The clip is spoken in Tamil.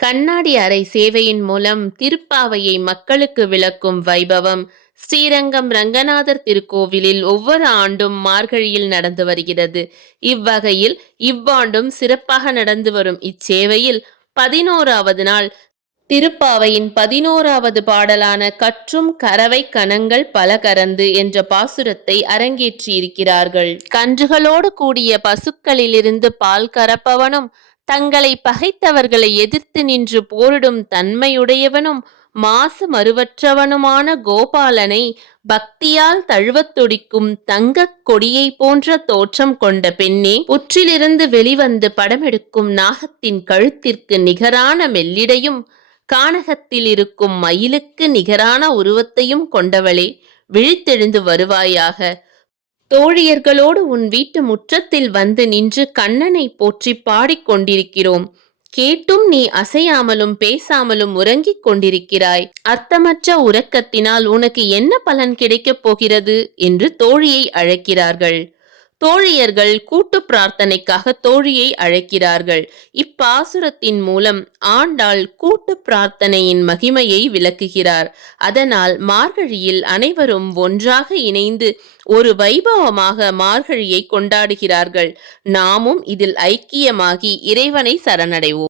கண்ணாடி அறை சேவையின் மூலம் திருப்பாவையை மக்களுக்கு விளக்கும் வைபவம் ஸ்ரீரங்கம் ரங்கநாதர் திருக்கோவிலில் ஒவ்வொரு ஆண்டும் மார்கழியில் நடந்து வருகிறது. இவ்வகையில் இவ்வாண்டும் சிறப்பாக நடந்து வரும் இச்சேவையில் 11வது நாள் திருப்பாவையின் 11வது பாடலான கற்றும் கரவை கணங்கள் பல கரந்து என்ற பாசுரத்தை அரங்கேற்றியிருக்கிறார்கள். கன்றுகளோடு கூடிய பசுக்களிலிருந்து பால் கறப்பவனும், தங்களை பகைத்தவர்களை எதிர்த்து நின்று போரிடும் தன்மையுடையவனும், மாசு மறுவற்றவனுமான கோபாலனை பக்தியால் தழுவத் துடிக்கும் தங்கக் கொடியை போன்ற தோற்றம் கொண்ட பெண்ணே, புற்றிலிருந்து வெளிவந்து படமெடுக்கும் நாகத்தின் கழுத்திற்கு நிகரான மெல்லிடையும், கானகத்தில் இருக்கும் மயிலுக்கு நிகரான உருவத்தையும் கொண்டவளே, விழித்தெழுந்து வருவாயாக. தோழியர்களோடு உன் வீட்டு முற்றத்தில் வந்து நின்று கண்ணனை போற்றி பாடிக்கொண்டிருக்கிறோம். கேட்டும் நீ அசையாமலும் பேசாமலும் உறங்கிக் கொண்டிருக்கிறாய். அர்த்தமற்ற உறக்கத்தினால் உனக்கு என்ன பலன் கிடைக்கப் போகிறது என்று தோழியை அழைக்கிறார்கள். தோழியர்கள் கூட்டு பிரார்த்தனைக்காக தோழியை அழைக்கிறார்கள். இப்பாசுரத்தின் மூலம் ஆண்டாள் கூட்டு பிரார்த்தனையின் மகிமையை விளக்குகிறார். அதனால் மார்கழியில் அனைவரும் ஒன்றாக இணைந்து ஒரு வைபவமாக மார்கழியை கொண்டாடுகிறார்கள். நாமும் இதில் ஐக்கியமாகி இறைவனை சரணடைவோம்.